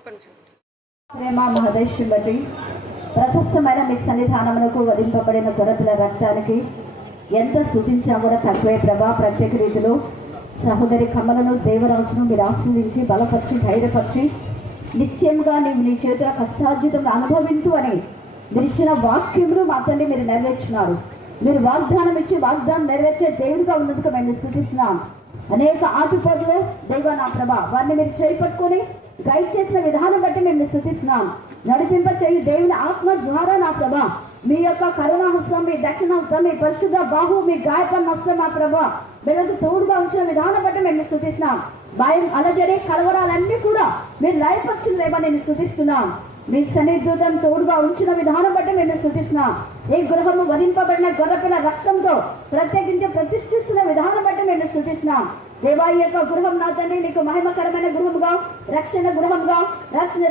ఒక నిమిషం. ప్రేమ మహదేశ్వరి బట్టి ప్రశస్తమైన మీ సన్నిధానములకు వదిలింపబడిన గొర్రెల రక్తానికి ఎంత స్థుతించినా కూడా తక్కువే ప్రభా. ప్రత్యేక రీతిలో సహోదరి కమలను దేవరాజును మీరు ఆశ్రయించి బలపరిచి ధైర్యపరిచి నిశ్చయంగా నీవు నీ చేతుల కష్టార్జితం అనుభవించు అని మీరు ఇచ్చిన వాక్యములు మా తండ్రి మీరు నెరవేర్చున్నారు. మీరు వాగ్దానం ఇచ్చి వాగ్దానం నెరవేర్చే దేవుడిగా ఉన్నందుకు మేము స్థుతిస్తున్నాం. అనేక ఆటుపోట్లు దైవ నా ప్రభా వారిని మీరు చేపట్టుకొని గైడ్ చేసిన విధానం బట్టి మేము స్థుతిస్తున్నాం. నడిపింప చేయి దేవుని ఆత్మ ద్వారా నా ప్రభా మీ యొక్క కరుణాహస్తం, మీ దక్షిణహస్తం, మీ పరిశుద్ధ బాహు, మీ గాయపడిన హస్తం నా ప్రభా వీళ్ళకి తోడుగా ఉంచిన విధానం బట్టి మేము స్థుతిస్తున్నాం. భయం అలజడి కలవరాలన్నీ కూడా మీరు లయపరిచిన రేపా నేను స్థుతిస్తున్నాం. మీ సన్నిధుతం తోడుగా ఉంచిన విధానం బట్టి మేము స్థుతిస్తున్నాం. ఈ గృహము వధింపబడిన గొర్రెపిల్ల రక్తంతో ప్రత్యేకించి ప్రతిష్ఠిస్తున్న విధానం బట్టి మేము స్థుతిస్తున్నాం. దేవా ఈ యొక్క గృహం నా తండ్రి నీకు మహిమకరమైన గృహముగా, రక్షణ గృహంగా,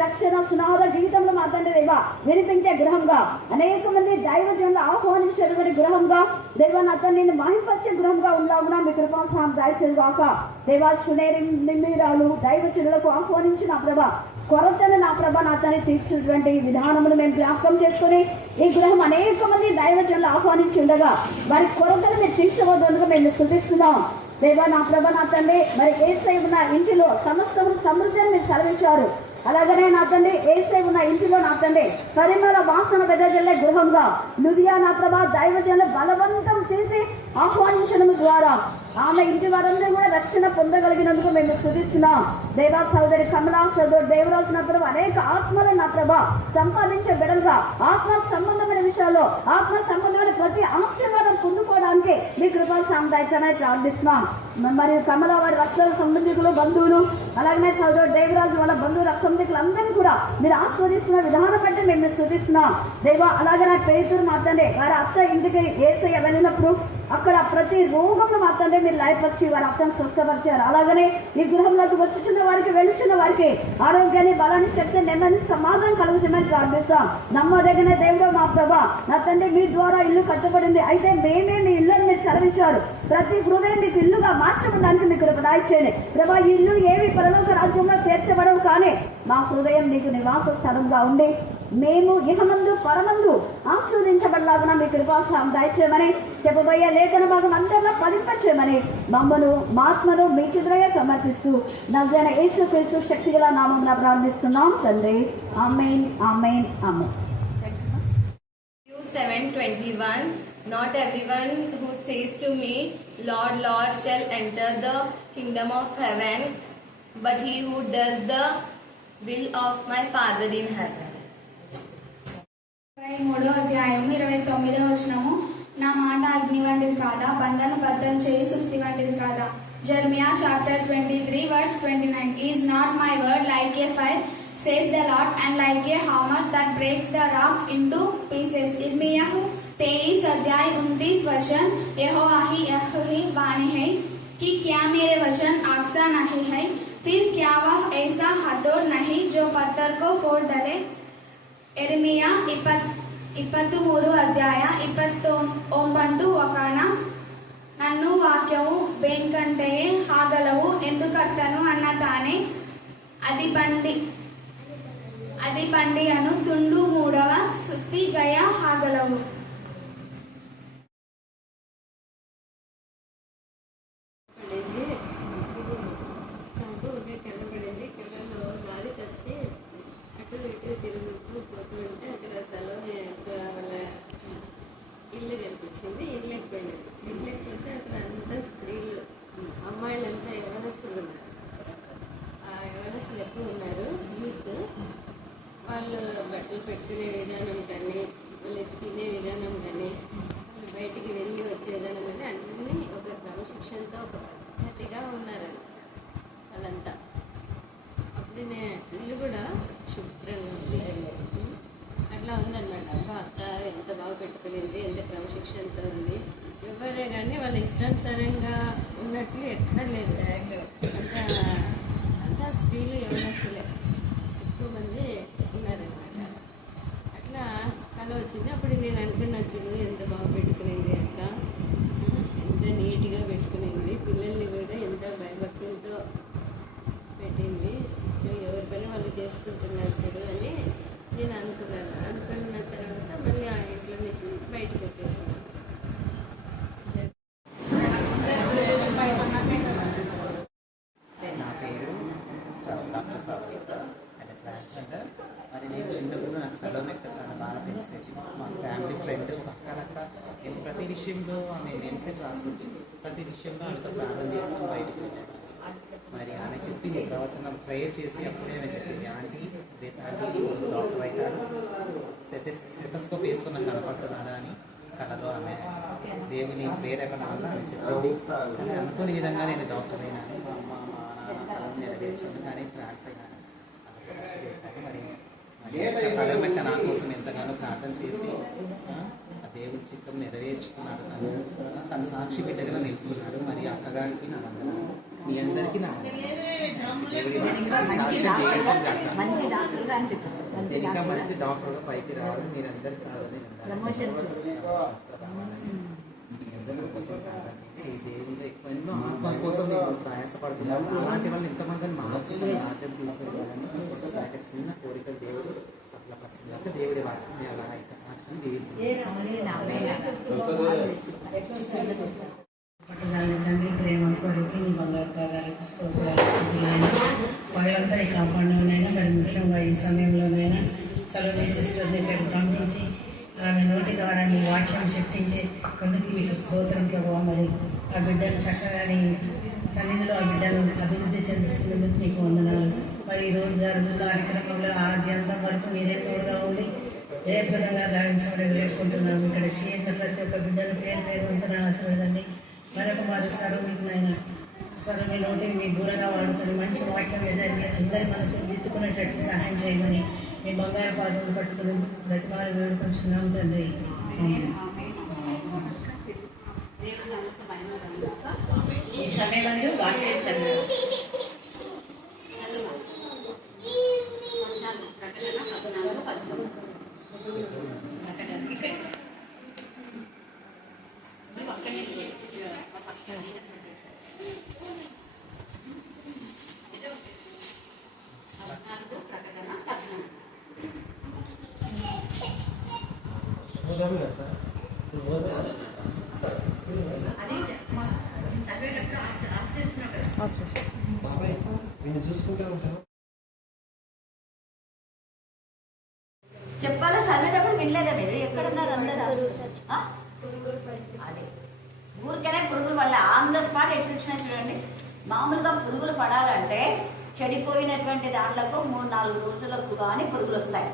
రక్షణ సునాద జీవితంలో మా తండ్రి దేవా వినిపించే గృహంగా, అనేక మంది దైవజనులు ఆహ్వానించేటువంటి గృహంగా దేవా నా తండ్రి నేను మహిమపరిచే గృహంగా ఉన్నాగునా మీ కృపాసాం దాయిచేగాక. దేవా సునేరి నిమ్మీరాలు దైవజనులకు ఆహ్వానించిన ప్రభా కొరతను నా ప్రభ నా తండ్రి తీర్చినటువంటి విధానమును మేము జ్ఞాపకం చేసుకుని ఈ గృహం అనేక మంది దైవజనులు ఆహ్వానించి ఉండగా వారి కొరతను మీరు తీర్చవద్దుగా మేము స్థుతిస్తున్నాం. దేవా నా ప్రభ నా తండ్రి మరి ఏసై ఉన్న ఇంటిలో సమస్తము సమృద్ధిని మీరు సెలవించారు. అలాగనే నా తండ్రి ఏసై ఉన్న ఇంటిలో నా తండ్రి పరిమళ వాసన వెదజల్లే గృహంగా నుదియా నా ప్రభ దైవజనులు బలవంతం చేసి ఆహ్వానించడం ద్వారా ఆమె ఇంటి వారందరూ కూడా రక్షణ పొందగలిగినందుకు మేము స్థుతిస్తున్నాం. దేవా సోదరి కమలా సోదరు దేవరాజు నా ప్రభ అనేక ఆత్మలు నా ప్రభ సంపాదించే బిడలుగా ఆత్మ సంబంధమైన విషయాల్లో ఆత్మ సంబంధమైన ప్రతి ఆశీర్వాదం పొందుకోవడానికి మీ కృపా సాందాయిని ప్రార్థిస్తున్నాం. మరియు కమల వారి రక్త సంబంధికులు బంధువులు అలాగనే సోదరు దేవరాజు వాళ్ళ బంధువు రక్త సంబంధికులు అందరినీ కూడా మీరు ఆస్వాదిస్తున్న విధానం బట్టి మేము స్థుతిస్తున్నాం. దేవా అలాగనే పేతురు మాత్రమే వారి అత్త ఇంటికి ఏసయ్య వెళ్ళినప్పుడు అక్కడ ప్రతి రోగంలో మాత్రమే మీరు లయపరిచి వారి అత్తను స్వస్థపరిచారు. అలాగనే ఈ గృహంలోకి వచ్చుచున్న వారికి వెళ్ళుచున్న వారికి ఆరోగ్యాన్ని బలాన్ని శక్తి నెమ్మది సమాధానం కలుగుతుందని ప్రార్థిస్తాం. నమ్మదగిన దేవుడు మా ప్రభా నా తండ్రి మీ ద్వారా ఇల్లు కట్టబడింది. అయితే మేమే మీ ఇల్లుని మీరు సెలవించారు. ప్రతి హృదయం మీకు ఇల్లుగా మార్చడానికి మీకు దాయిచేయండి ప్రభా. ఈ ఇల్లు ఏవి పరలోక రాజ్యంలో చేర్చబడవు కానీ మా హృదయం నీకు నివాస స్థలంగా ఉండి మేము ఇహమందు పరమందు ఆశీర్వదించబడలాగున మీ కృపాసాం దయచేయమని చెప్పబోయే లేఖన భాగం అందరిలో ఫలింపచేయమని మమ్మను ఆత్మను మీ చేతులుగా సమర్పిస్తూ నజరైన యేసుక్రీస్తు శక్తిగల నామమున ప్రార్థిస్తున్నాం తండ్రి. ఆమేన్ ఆమేన్ ఆమేన్. 7:21 Not everyone who says to me, Lord, Lord, shall enter the kingdom of heaven, but he who does the will of my Father in heaven. 23వ అధ్యాయం 29వ వచనము. నా మాట అగ్ని వంటిది కాదా, బండను బద్దలు చేయి సుత్తి వంటిది కాదా. Jeremiah chapter 23 verse 29. Is not my word like a fire, says the Lord, and like a hammer that breaks the rock into pieces. इर्मियाह 23 अध्याय 29 वचन. यहोवा ही वाणी है कि क्या मेरे वचन आग नहीं है, फिर क्या वह ऐसा हथौड़ नहीं जो पत्थर को फोड़ डाले. इर्मिया 23 అధ్యాయ 29 వచన. నన్ను వాక్యము బేన్కంటే హాగలవు ఎందుకర్తను అన్న తానే అది బండి అను తుండు మూడవ సుత్తి గయ హాగలవు. ఇల్లు కనిపించింది. ఇళ్ళకపోయినది. ఇళ్ళకపోతే అక్కడ అంతా స్త్రీలు అమ్మాయిలంతా యవనస్తులు ఉన్నారు. ఆ యవనస్తులు ఎక్కువ ఉన్నారు. యూత్ వాళ్ళు బట్టలు పెట్టుకునే విధానం కానీ వాళ్ళు తినే విధానం కానీ బయటికి వెళ్ళి వచ్చే విధానం కానీ అన్నీ ఒక క్రమశిక్షణతో ఒక పద్ధతిగా ఉన్నారంట వాళ్ళంతా. అప్పుడు ఇల్లు కూడా శుభ్రంగా ఉంది. అట్లా ఉందన్నమాట. అబ్బా అక్క ఎంత బాగా పెట్టుకునింది, ఎంత క్రమశిక్షణతో ఉంది. ఎవరే కానీ వాళ్ళ ఇష్టానుసారంగా ఉన్నట్లు ఎక్కడ లేదు. అంతా స్త్రీలు యవనస్తులే ఎక్కువ మంది ఉన్నారనమాట. అట్లా కళ వచ్చింది. అప్పుడు నేను అనుకున్నా, చూడు ఎంత బాగా పెట్టుకునింది అక్క, ఎంత నీట్గా పెట్టుకునింది, పిల్లల్ని కూడా ఎంత భయభక్తులతో పెట్టింది. సో ఎవరి పని వాళ్ళు చేసుకుంటున్నారు చూడు అని నేను అనుకున్నాను. అనుకున్న తర్వాత మళ్ళీ ఆ ఇంట్లో నుంచి బయటకు వచ్చేసినాను. నా పేరు డాక్టర్ ప్రభావిత అండ్ ట్రాన్స్జెండర్. మరి నేను చిన్నప్పుడు నాకు సలోమెక్క చాలా బాగా తెలిసేది. మా ఫ్యామిలీ ఫ్రెండ్ ఒక అక్కలక్క. నేను ప్రతి విషయంలో ఆమె నేమ్సెట్ రాస్తుంది. ప్రతి విషయంలో ఆమెతో ప్రార్థన చేస్తాం బయటకు వెళ్ళాను. మరి ఆమె చెప్పింది ప్రవచనం ప్రేయర్ చేసి అప్పుడే ఆమె చెప్పింది, ఆంటీ ఆంటీ డాక్టర్ అవుతాడు, స్టెతస్కోప్ వేసుకున్న కనపడుతున్నాడు అని కళలో ఆమె దేవుని ప్రేరేపణ వల్ల ఆమె చెప్పింది. కానీ అనుకోని విధంగా నేను డాక్టర్ అయినాను. మా అమ్మ మా నాన్న కళను నెరవేర్చాను, కానీ ట్రాన్స్ అయినాను. అది చేశాను. మరి సలోమెక్క నా కోసం ఎంతగానో ప్రార్థన చేసి ఆ దేవుని చిత్తం నెరవేర్చుకున్నాడు. తన సాక్షి బిడ్డగా నిలుపుకున్నాడు. మరి అక్కగారికి నా వందనాలు, మీ అందరికీ నా ఇంకా మంచి డాక్టర్గా పైకి రావాలి. మీరందరూ కావాలని ఈ దేవుడు ఎక్కువ ఎన్నో ఆత్మ కోసం నేను ప్రయాసపడుతున్నాను. అలాంటి వాళ్ళు ఇంతమందిని మార్చి రాజ్యం తీసుకెళ్ళాలని ఒక చిన్న కోరిక దేవుడు సఫలపరచుగాక. దేవుడి వాక్యం అలా ఇక సాక్ష్యం పట్టుదల తండ్రి ప్రేమ స్వరూపి నీ బంగారు పాదాలకు స్తోత్రాలు. పగలంతా ఈ కాపాడులోనైనా మరి ముఖ్యంగా ఈ సమయంలోనైనా సలోని సిస్టర్ని ఇక్కడికి పంపించి ఆమె నోటి ద్వారా నీ వాక్యం చెప్పించి అందుకు మీకు స్తోత్రం ప్రభావ. మరి ఆ బిడ్డను చక్కగా నీ సన్నిధిలో ఆ బిడ్డను అభివృద్ధి చెందుతున్నందుకు మీకు వందనాలు. మరి ఈరోజు జరుగుతున్న కార్యక్రమంలో ఆద్యంతం వరకు మీరే తోడుగా ఉండి జయప్రదంగా గావించమని వేడుకుంటున్నాము. ఇక్కడ చేసిన ప్రతి ఒక్క బిడ్డను పేరు పేరు వంతన ఆశీర్వదండి. మరొక మారు సర్వీకునైనా సర్వీ నోటి మీ దూరంగా వాడుకొని మంచి వాక్యం ఏదైనా అందరి మనసు దిద్దుకునేటట్టు సహాయం చేయమని మీ బంగారు పాదములు పట్టుకుని బ్రతిమాలు వేడుకుంటున్నాం తండ్రి. ఈ సమయంలో వాక్యం చదివారు. చెప్పాలో చదివేటప్పుడు వినలేదా మీరు? ఎక్కడున్నారు అందరూ? అదే ఊరికనే పురుగులు పడలే, ఆన్ ద స్పాట్ ఎట్లా వచ్చినాయి చూడండి. మామూలుగా పురుగులు పడాలంటే చెడిపోయినటువంటి దాంట్లకు 3-4 రోజులకు కానీ పురుగులు వస్తాయి.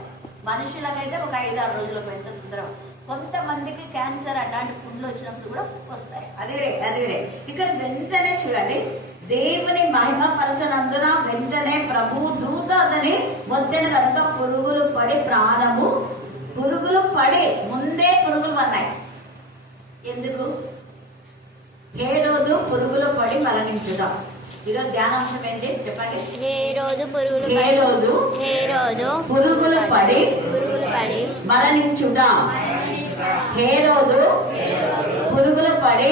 మనుషులకైతే ఒక 5-6 రోజులకు ఎంత సుందరం. కొంతమందికి క్యాన్సర్ అట్లాంటి పుండ్లు వచ్చినప్పుడు కూడా వస్తాయి. అది వేరే. ఇక్కడ వెంటనే చూడండి, దేవుని మహిమపరచనందున వెంటనే ప్రభు దూత అతని మొద్దెన కనుక పురుగులు పడి పురుగులు పడి ముందే పురుగులు పడినాయి. ఎందుకు? ఏ రోజు పురుగులు పడి మరణించుదాం. ఈరోజు ధ్యానాంశం ఏంటి చెప్పండి. ఏ రోజు పురుగులు పడి మరణించుదాం. ఏ రోజు పురుగులు పడి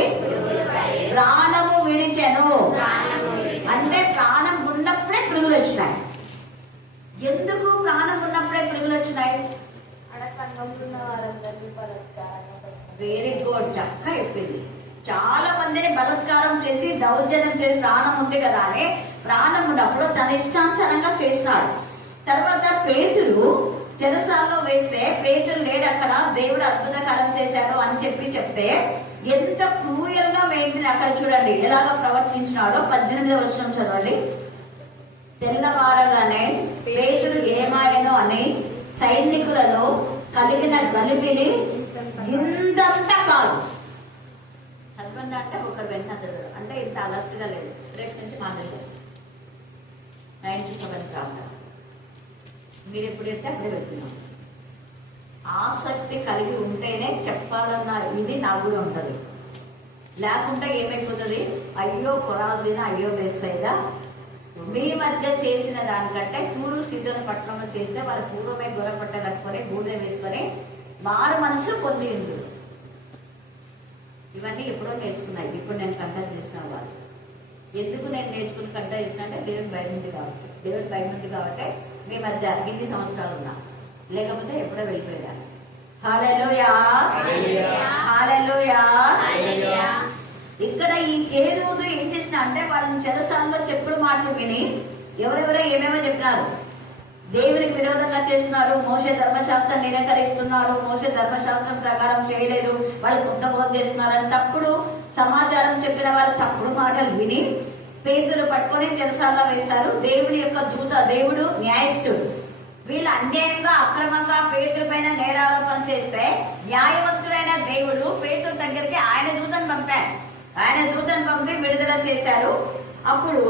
ప్రాణము విడిచెను. అంటే ప్రాణం ఉన్నప్పుడే పురుగులు వచ్చినాయి. ఎందుకు ప్రాణం ఉన్నప్పుడే పురుగులు వచ్చినాయి? వెరీ గుడ్, చక్కగా చెప్పింది. చాలా మందిని బలత్కారం చేసి దౌర్జన్యం చేసి ప్రాణం ఉంది కదా అని ప్రాణం ఉన్నప్పుడు తన ఇష్టానుసారంగా చేసినాడు. తర్వాత పేతురు చెరసాల్లో వేస్తే పేతురు లేడు అక్కడ, దేవుడు అద్భుత కార్యం చేశాడు అని చెప్తే ఎంత క్రూయల్ గా వేయింది. అక్కడ చూడండి ఎలాగ ప్రవర్తించినాడో. 18వ వచనం చదవండి. తెల్లవారగానే పేతురు ఏమాయనో అని సైనికులలో కలిగిన గలిబిలి ఇంతంతా కాదు. చదవండి అంటే ఒకరు వెంట అంటే ఇంత అలర్ట్ గా లేదు. రేపు నుంచి మాట్లాడలేదు. 97 ప్రాంతం మీరు ఎప్పుడైతే అప్పుడే వెళ్తున్నాం. ఆసక్తి కలిగి ఉంటేనే చెప్పాలన్న ఇది నాకు కూడా ఉంటుంది. లేకుంటే ఏమైపోతుంది? అయ్యో కొరాజిన, అయ్యో బెస్సైదా, మీ మధ్య చేసిన దానికంటే పూర్వ సిద్ధుల పట్టణంలో చేస్తే వాళ్ళ పూర్వమే గొర్రెపట్ట కట్టుకొని బూడిద వేసుకొని మారు మనసు పొంది ఉంది. ఇవన్నీ ఎప్పుడో నేర్చుకున్నాయి. ఇప్పుడు నేను కంటెంట్ చేసిన వాళ్ళు ఎందుకు నేను నేర్చుకుని కంటెంట్ చేసిన అంటే దేవుడి భయం ఉంది కాబట్టి. మీ మధ్య ఇన్ని సంవత్సరాలు ఉన్నా, లేకపోతే ఎప్పుడో వెళ్ళిపోయాను. హల్లెలూయా, హల్లెలూయా. ఇక్కడ ఈ హేరోదు ఏం చేసిన అంటే వాళ్ళని చెరసాలలో చెప్పుడు మాటలు విని ఎవరెవరో ఏమేమో చెప్పినారు. దేవునికి విరోధంగా చేస్తున్నారు, మోషే ధర్మశాస్త్రం నిరాకరిస్తున్నారు, మోషే ధర్మశాస్త్రం ప్రకారం చేయలేదు, వాళ్ళు కొత్త బోధ చేస్తున్నారు అని తప్పుడు సమాచారం చెప్పిన వాళ్ళు తప్పుడు మాటలు విని పేతులు పట్టుకొని చెరసాలలో వేస్తారు. దేవుని యొక్క దూత, దేవుడు న్యాయస్థుడు. వీళ్ళు అన్యాయంగా అక్రమంగా పేతుల పైన నేరారోపణ చేస్తే న్యాయవంతుడైన దేవుడు పేతుల దగ్గరికి ఆయన దూతను పంపాడు. ఆయన దూతను పంపి విడుదల చేశారు. అప్పుడు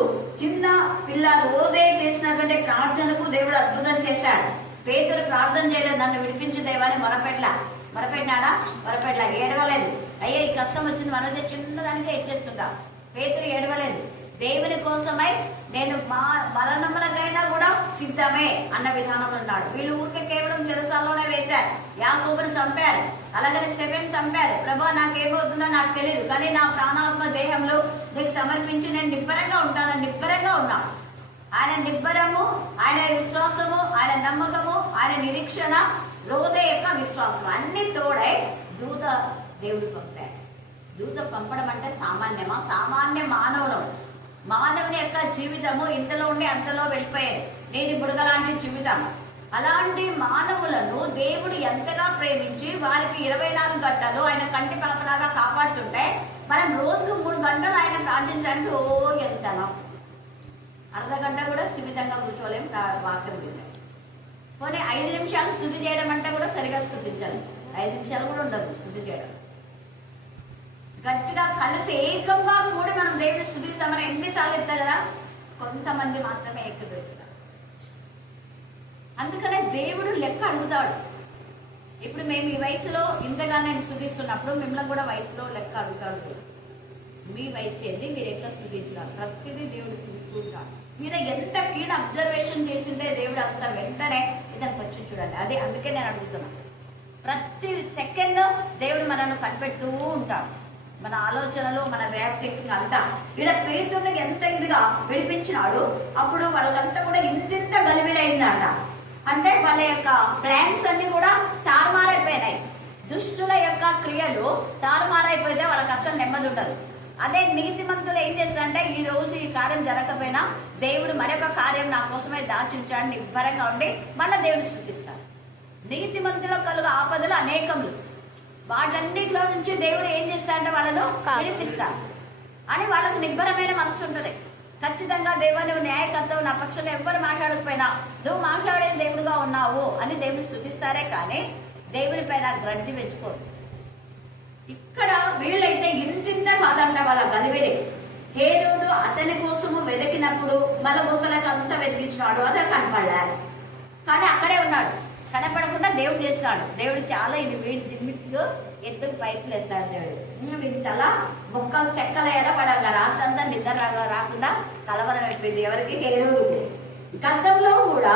చిన్న పిల్ల రోజే చేసినటువంటి ప్రార్థనకు దేవుడు అద్భుతం చేశాడు. పేతులు ప్రార్థన చేయలేదు, నన్ను విడిపించు దేవాన్ని మొరపెట్టినాడా? మొరపెట్లా, ఏడవలేదు. అయ్యే ఈ కష్టం వచ్చింది మనదే చిన్నదానికే ఇచ్చేస్తుందా. పేతులు ఏడవలేదు. దేవుని కోసమై నేను మరణములకైనా కూడా సిద్ధమే అన్న విధానంలో ఉన్నాడు. వీళ్ళు ఊరికే కేవలం చెరసాలలోనే వేశారు. యాకోబుని చంపారు, అలాగే సెవెన్ చంపారు. ప్రభా నాకేమవుతుందో నాకు తెలియదు, కానీ నా ప్రాణాత్మ దేహంలో నీకు సమర్పించి నేను నిబ్బరంగా ఉంటానని నిబ్బరంగా ఉన్నాను. ఆయన నిబ్బరము, ఆయన విశ్వాసము, ఆయన నమ్మకము, ఆయన నిరీక్షణ, లోద యొక్క విశ్వాసం అన్ని తోడై దూత దేవుడు పంపాడు. దూత పంపడం అంటే సామాన్యమా? సామాన్య మానవుని యొక్క జీవితము ఇంతలో ఉండి అంతలో వెళ్ళిపోయేది. నేను బుడగలాంటి జీవితం. అలాంటి మానవులను దేవుడు ఎంతగా ప్రేమించి వారికి 24 గంటలు ఆయన కంటి పాపలాగా కాపాడుతుంటే మనం రోజుకు 3 గంటలు ఆయన ప్రార్థించడానికి ఎంతనో అర్ధగంట కూడా స్థిమితంగా కూర్చోలేం. వాక్యం విన్నాం. పోనీ 5 నిమిషాలు స్తుతి చేయడం అంటే కూడా సరిగా స్తుతించాలి. 5 నిమిషాలు కూడా ఉండదు స్తుతి చేయడం. గట్టిగా కలిసి ఏకంగా కూడి మనం దేవుని స్తుతిస్తామని ఎన్నిసార్లు చెప్తా కదా, కొంతమంది మాత్రమే ఏకీభవిస్తారు. అందుకనే దేవుడు లెక్క అడుగుతాడు. ఇప్పుడు మేము ఈ వయసులో ఇంతగా నేను స్తుతిస్తున్నప్పుడు మిమ్మల్ని కూడా వయసులో లెక్క అడుగుతాడు. మీ వయసు ఏంది, మీరు ఎట్లా స్తుతించారు? ప్రతిదీ దేవుడు చూస్తాడు. మీరు ఎంత కీన్ అబ్జర్వేషన్ చేసిందే దేవుడు అంత వెంటనే ఇతనికి వచ్చి చూడండి. అదే అందుకే నేను అడుగుతున్నాను. ప్రతి సెకండ్ దేవుడు మనల్ని కనిపెడుతూ ఉంటాడు. మన ఆలోచనలు, మన థింకింగ్ అంతా. ఇక్కడ పేతుర్ని ఎంత ఇదిగా విడిపించినాడు. అప్పుడు వాళ్ళకంతా కూడా ఇంత గలిబిలైందంట. అంటే వాళ్ళ యొక్క ప్లాన్స్ అన్ని కూడా తారుమారైపోయినాయి. దుష్టుల యొక్క క్రియలు తారుమారైపోతే వాళ్ళకి అసలు నెమ్మది ఉండదు. అదే నీతిమంతులు ఏం చేస్తారంటే ఈ రోజు ఈ కార్యం జరగకపోయినా దేవుడు మరొక కార్యం నా కోసమే దాచించాడు నిబ్బరంగా ఉండి మళ్ళీ దేవుడు స్తుతిస్తారు. నీతిమంతుల కలుగు ఆపదలు అనేకములు. వాటన్నిటిలో నుంచి దేవుడు ఏం చేస్తాడంటే వాళ్ళను విడిపిస్తాడు అని వాళ్ళకు నిబ్బరమైన మనసు ఉంటుంది. ఖచ్చితంగా దేవుడు నువ్వు న్యాయకర్తవు, నా పక్షంగా ఎవ్వరు మాట్లాడకపోయినా నువ్వు మాట్లాడే దేవుడుగా ఉన్నావు అని దేవుని స్తుతిస్తారే కానీ దేవుని పైన గ్రడ్జి పెంచుకోరు. ఇక్కడ వీళ్ళైతే ఇంత కాదంట వాళ్ళ గలివిలి. హేరోదు అతని కోసము వెతికినప్పుడు మన ముక్కలకు అంతా వెతికించినాడు, అతను కనపడలేదు. కానీ అక్కడే ఉన్నాడు, కనపడకుండా దేవుడు చేసినాడు. దేవుడు చాలా ఇది వీడి జిమ్మికు ఎత్తుకు పైకి లేస్తాడు. దేవుడు వీళ్ళ మొక్కలు చెక్కలయ్యారా పడంగా రాత్రంతా నిద్ర రాకుండా కలవరం అయిపోయింది. ఎవరికి? హేరోదు. గతంలో కూడా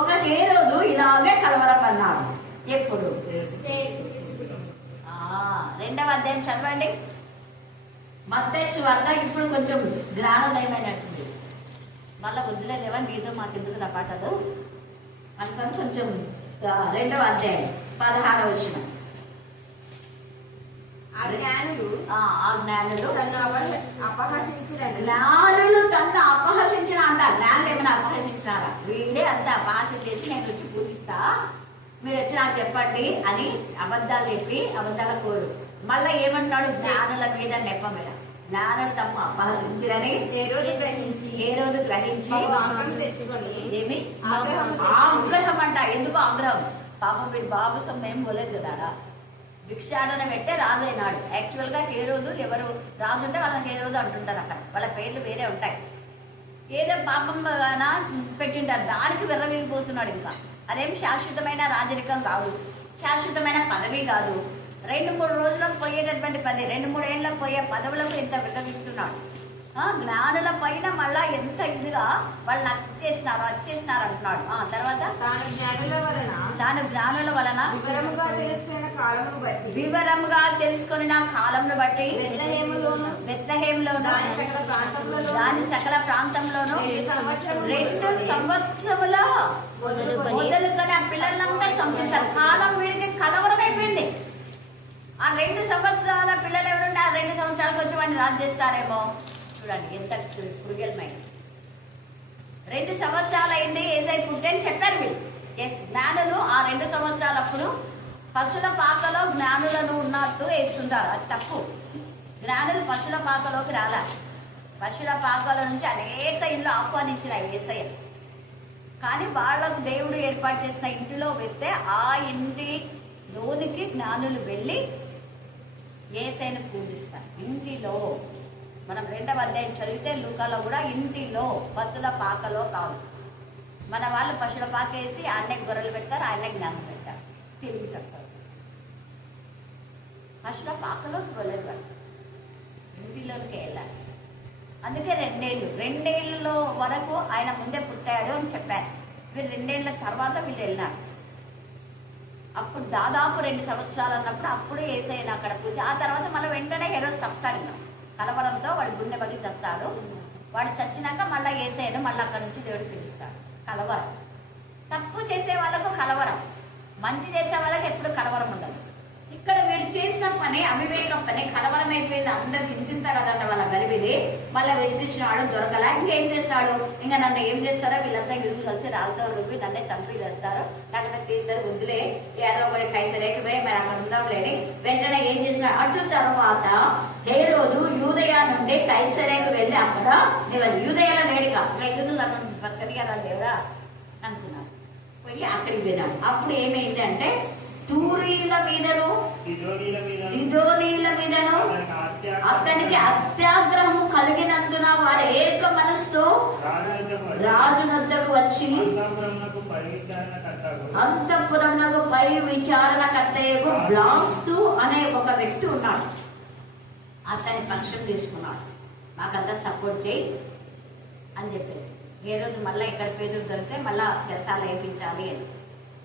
ఒక హేరోదు ఇలాగే కలవరపన్నాడు. ఎప్పుడు? 2వ అధ్యాయం చదవండి. మత్తయి సువార్త. ఇప్పుడు కొంచెం జ్ఞానోదయమైనట్టుంది. మళ్ళీ వద్దులేదేవా నీతో మాకెందుకు నా పాటలు అందుకని కొంచెం 2వ అధ్యాయం 16వ వచనం. ఆ జ్ఞానులు తన్ను అపహసించిన అంట. జ్ఞానులు ఏమైనా అపహసించినారా? వీడే అంత అపహాస్యం చేసి నేను వచ్చి పూజిస్తా, మీరు వచ్చి నాకు చెప్పండి అని అబద్ధాలు చెప్పి అబద్ధాల కోరు. మళ్ళా ఏమంటాడు? జ్ఞానుల మీద నెప్ప మీద. జ్ఞానులు తప్పు అపహసించిరని ఏ రోజు గ్రహించి ఏమి ఆగ్రహం అంట. ఎందుకు ఆగ్రహం? పాపం వీడు బాబు సొమ్మేం పోలేదు కదా, భిక్షాటన పెట్టే రాజు అయినాడు. యాక్చువల్ గా ఏ రోజు ఎవరు రాజు ఉంటే వాళ్ళకి ఏ రోజు అంటుంటారు. అక్కడ వాళ్ళ పేర్లు వేరే ఉంటాయి. ఏదో పాపం పెట్టింటారు, దానికి వెర్రవీగిపోతున్నాడు. ఇంకా అదేం శాశ్వతమైన రాజరికం కాదు, శాశ్వతమైన పదవి కాదు. 2-3 రోజులకు పోయేటటువంటి 2-3 ఏళ్ళకు పోయే పదవులకు ఇంత విర్రవీస్తున్నాడు. జ్ఞానుల పైన మళ్ళా ఎంత ఇదిగా వాళ్ళు వచ్చేసినారు అంటున్నాడు. తర్వాత తాను జ్ఞానుల వలన వివరముగా తెలుసుకున్న కాలంను బట్టి బెత్లెహేములోను దాని సకల ప్రాంతంలోను 2 సంవత్సరముల మొదలుకొని ఆ పిల్లలంతా చంపేశారు. కాలం వీడికి కలవరం అయిపోయింది. ఆ 2 సంవత్సరాల పిల్లలు ఎవరుంటే ఆ 2 సంవత్సరాలకు వచ్చి వాడిని రాజు చేస్తారేమో. చూడండి ఎంత కృగలమైంది. 2 సంవత్సరాలు అయింది ఏసై పుట్టని చెప్పారు వీళ్ళు. జ్ఞానులు ఆ 2 సంవత్సరాలప్పుడు పశువుల పాకలో జ్ఞానులను ఉన్నట్టు వేస్తుంటారు. అది తప్పు. జ్ఞానులు పశువుల పాకలోకి రాలా. పశువుల పాకల నుంచి అనేక ఇళ్ళు ఆహ్వానించిన ఏసయ్య. కానీ వాళ్లకు దేవుడు ఏర్పాటు చేసిన ఇంటిలో వేస్తే ఆ ఇంటిలోనికి జ్ఞానులు వెళ్ళి ఏసైను పూజిస్తారు. ఇంటిలో మనం 2వ అధ్యాయం చదివితే లూకాలో కూడా ఇంటిలో పశువుల పాకలో కాదు. మన వాళ్ళు పశువుల పాక వేసి ఆయనే గొర్రెలు పెడతారు, ఆయనే జ్ఞానం పెడతారు, తిరిగి తప్పరు. పశువుల పాకలో గొర్రెలు పెడతారు, ఇంటిలోకి వెళ్ళాలి. అందుకే 2 ఏళ్ళ వరకు ఆయన ముందే పుట్టాడు అని చెప్పారు. వీళ్ళు 2 ఏళ్ళ తర్వాత వీళ్ళు వెళ్ళినారు. అప్పుడు దాదాపు 2 సంవత్సరాలు అన్నప్పుడు అప్పుడు ఏసైనా అక్కడ పూజ. ఆ తర్వాత మళ్ళీ వెంటనే హెరోదు చస్తాడు. కలవరంతో వాడు గుండె బలి చస్తాడు. వాడు చచ్చినాక మళ్ళీ ఏసైనా మళ్ళీ అక్కడ నుంచి దేవుడు పిలుస్తాడు. కలవరం. తప్పు చేసే వాళ్ళకు కలవరం, మంచి చేసే వాళ్ళకి ఎప్పుడు కలవరం ఉండదు. ఇక్కడ వీడు చేసిన పని అవివేక పని, కలవరం అయిపోయింది. అందరికి ఇంత కదంట వాళ్ళ గరిబిలి. మళ్ళీ వెతికించినాడు, దొరకలా. ఇంకేం చేస్తాడు? ఇంకా నన్ను ఏం చేస్తారో వీళ్ళంతా ఇరుగు కలిసి రాళ్ళతో రుబ్బి నన్నే చంపి వెళ్తారు, లేకపోతే తీస్తారు, వద్దులే ఏదో ఒకటి కైసరేకపోయి మరి అక్కడ ఉందాం లేని. వెంటనే ఏం చేసినాడు? అటు తర్వాత హేరోదు యూదయ నుండి కైసరేకు వెళ్ళి అక్కడ యూదయల వేడిక యూదులు నన్ను బతకనియారా దేవుడా అనుకున్నాడు. పోయి అక్కడికి వెళ్ళాడు. అప్పుడు ఏమైంది అంటే తూరీల మీదను సిదోనీల మీదను అతనికి అత్యాగ్రహము కలిగినందున వారు ఏక మనసుతో రాజునొద్దకు వచ్చి అంతఃపురమునకు పై విచారణకర్తయ్యకు బ్లాస్తు అనే ఒక వ్యక్తి ఉన్నాడు. అతని పక్షం తీసుకున్నాడు. మాకంతా సపోర్ట్ చేయి అని చెప్పేసి. ఏ రోజు మళ్ళీ ఇక్కడ పేదలు దొరికితే మళ్ళా చెరసాల వేయించాలి అని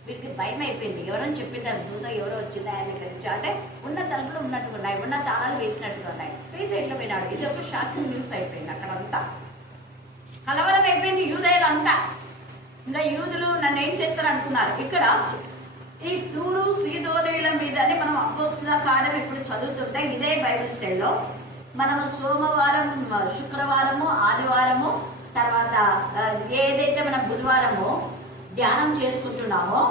వీటికి భయం అయిపోయింది. ఎవరని చెప్పింటారు, దూత ఎవరో వచ్చింది ఆయన ఇక్కడ అంటే ఉన్న తలుపులు ఉన్నట్టుగా ఉన్నాయి, ఉన్న తాళాలు వేసినట్టుగా ఉన్నాయి. పేద ఎట్లా పోయినాడు? ఇది ఒక షాకింగ్ న్యూస్ అయిపోయింది. అక్కడంతా కలవరం అయిపోయింది యూదయులు అంతా. ఇంకా యూదులు నన్ను ఏం చేస్తారు అనుకున్నారు. ఇక్కడ ఈ తూరు సీదోనీల మీదని మనం అపోస్తుల కార్యం ఇప్పుడు చదువుతుంటే ఇదే బైబిల్ స్టైల్లో మనము సోమవారం, శుక్రవారము, ఆదివారము, తర్వాత ఏదైతే మనం బుధవారము ధ్యానం చేసుకుంటున్నామో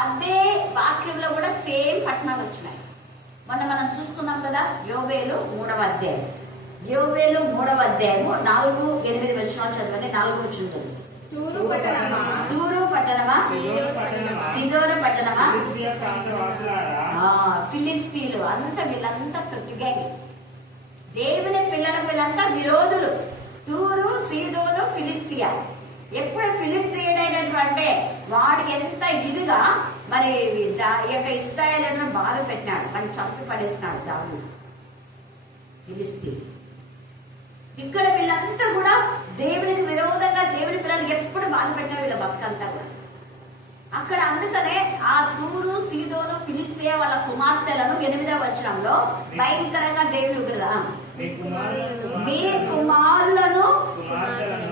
అదే వాక్యంలో కూడా సేమ్ పట్టణాలు వచ్చినాయి. మనం చూసుకున్నాం కదా. యోవేలు 3వ అధ్యాయం, యోవేలు 3వ అధ్యాయము 4-8 వచనాలు చదవండి. 4 వచనం. తూరు పట్టణమా, సిదోను పట్టణమా, ఫిలిస్తీన్లు అంతా వీళ్ళంతా తొట్టిగాయి. దేవుని వీళ్ళంతా విరోధులు. తూరు, సీదోను, ఫిలిస్తీయా. ఎప్పుడు ఫిలిస్తీయుడైనటువంటి వాడికి ఎంత ఇదిగా మరి ఇశ్రాయేలును బాధ పెట్టినాడు, వాడిని చంపి పడేసినాడు దావుడు ఫిలిస్తీ. ఇక్కడ వీళ్ళంతా కూడా దేవునికి విరోధంగా దేవుని పిల్లలు ఎప్పుడు బాధ పెట్టినా వీళ్ళ బతుకంతా కూడా అక్కడ. అందుకనే ఆ తూరు, సీదోను, ఫిలిస్తీయ వాళ్ళ కుమార్తెలను 8వ వచనంలో భయంకరంగా దేవుని కదా మీ కుమారులను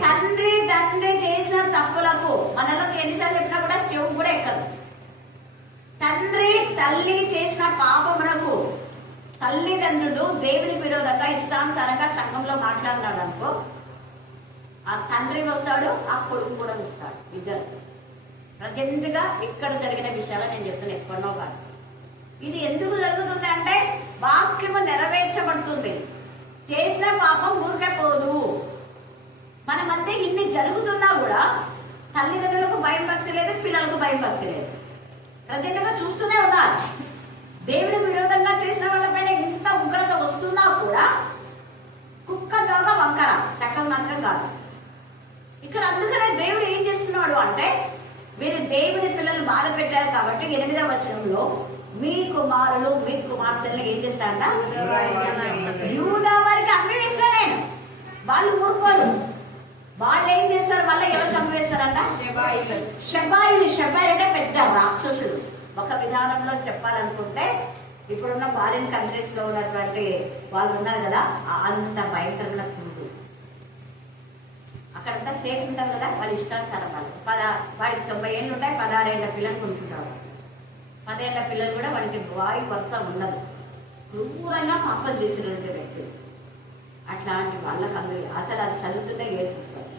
తండ్రి చేసిన తప్పులకు, మనలోకి ఎన్నిసార్లు చెప్పినా కూడా చెవు కూడా ఎక్కదు. తండ్రి తల్లి చేసిన పాపములకు తల్లిదండ్రులు దేవుని విరోధంగా ఇష్టానుసారంగా సంఘంలో మాట్లాడినాడు అనుకో, ఆ తండ్రి వస్తాడు, ఆ కొడుకు కూడా వస్తాడు. ఇద్దరు ప్రజెంట్ గా ఇక్కడ జరిగిన విషయాలు నేను చెప్తున్నా, ఎక్కడో కాదు. ఇది ఎందుకు జరుగుతుంది అంటే వాక్యము నెరవేర్చబడుతుంది. చేసిన పాపం ఊరికే పోదు. మన మధ్య ఇన్ని జరుగుతున్నా కూడా తల్లిదండ్రులకు భయం భక్తి లేదు, పిల్లలకు భయం భక్తి లేదు. ప్రత్యేకంగా చూస్తూనే ఉన్నారు. దేవుడి విరోధంగా చేసిన వాళ్ళపైన ఇంత ఉగ్రత వస్తున్నా కూడా కుక్క దోగ వంకర చక్కగా మాత్రం కాదు ఇక్కడ. అందుకనే దేవుడు ఏం చేస్తున్నాడు అంటే మీరు దేవుడి పిల్లలు బాధ పెట్టారు కాబట్టి 8వ వచనంలో మీ కుమారులు మీ కుమార్తెలను ఏం చేస్తాడంట? యూదా వారికి అమ్మి వేస్తా నేను. వాళ్ళు ఊరుకోరు. వాళ్ళు ఏం చేస్తారు? మళ్ళీ ఎవరు చంపేస్తారంట? షబాయిలు. షబాయి అంటే పెద్ద రాక్షసుడు. ఒక విధానంలో చెప్పాలనుకుంటే ఇప్పుడున్న ఫారిన్ కంట్రీస్ లో ఉన్నటువంటి వాళ్ళు ఉన్నారు కదా, అంత భయంకరమైన పురుగు. అక్కడంతా సేఫ్ ఉంటారు కదా, వాళ్ళు ఇష్టానుసారం వాడికి 90 ఏళ్ళు ఉంటాయి, 16 ఏళ్ల పిల్లలు కొనుక్కుంటారు. 10 ఏళ్ల పిల్లలు కూడా వాడికి వాయు వరుస ఉండదు. క్రూరంగా పాపం చేసినటువంటి వ్యక్తులు. అట్లాంటి వాళ్ళకి అసలు అది చదువుతుంటే ఏర్పిస్తారు.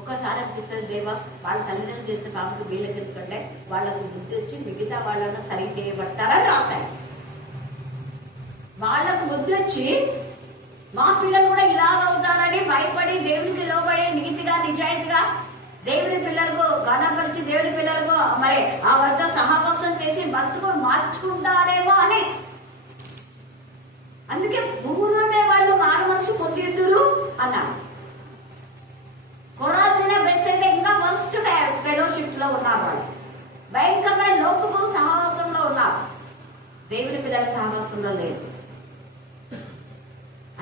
ఒకసారి అనిపిస్తుంది, దేవా వాళ్ళ తల్లిదండ్రులు చేసిన పాపకు వీళ్ళకి ఎందుకంటే వాళ్ళకు బుద్ధి వచ్చి మిగతా వాళ్ళను సరి చేయబడతారని రాశారు. వాళ్ళకు బుద్ధి వచ్చి మా పిల్లలు కూడా ఇలాగవుతారని భయపడి దేవునికి లోబడి నీతిగా నిజాయితీగా దేవుని పిల్లలకు గణపరిచి దేవుని పిల్లలకు మరి ఆ వారితో సహవాసం చేసి బతుకు మార్చుకుంటారేమో అని. అందుకే పూర్వమే వాళ్ళు మారు మనసు పొందిందురు అన్నాడు. కొరాజిన బెస్ అయితే ఇంకా ఫస్ట్ ఫెలోషిప్ లో ఉన్నారు. వాళ్ళు భయంకరమైన లోకపు సహవాసంలో ఉన్నారు, దేవుని పిల్లల సహవాసంలో లేదు.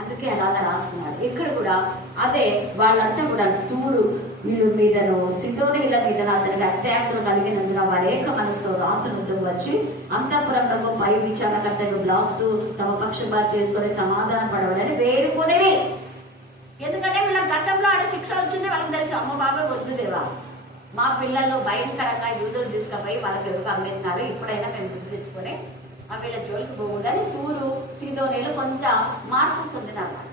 అందుకే అలా రాస్తున్నాడు. ఇక్కడ కూడా అదే వాళ్ళంతా కూడా తూరు వీళ్ళ మీదను సిదోనీల మీదను అతనికి అత్యాయతలు కలిగినందున వారు ఏక మనసుతో రాత్రులతో వచ్చి అంతఃపురంలో పై విచారణకర్తకు బ్లాస్తూ తమ పక్షపాతం చేసుకుని సమాధాన పడవాలని వేడుకొనేవి. ఎందుకంటే వీళ్ళ గతంలో ఆడ శిక్ష వచ్చింది, వాళ్ళకి తెలిసి అమ్మ బాబా వద్దుదేవా మా పిల్లలు భయంకరంగా యూదులు తీసుకుపోయి వాళ్ళకి ఎవరు అమ్మేస్తున్నారు, ఇప్పుడైనా మేము గుర్తు తెచ్చుకొని ఆ వీళ్ళ జోలికి పోకూడదని తూరు సీదోనీలు కొంచెం మార్పు పొందినారు.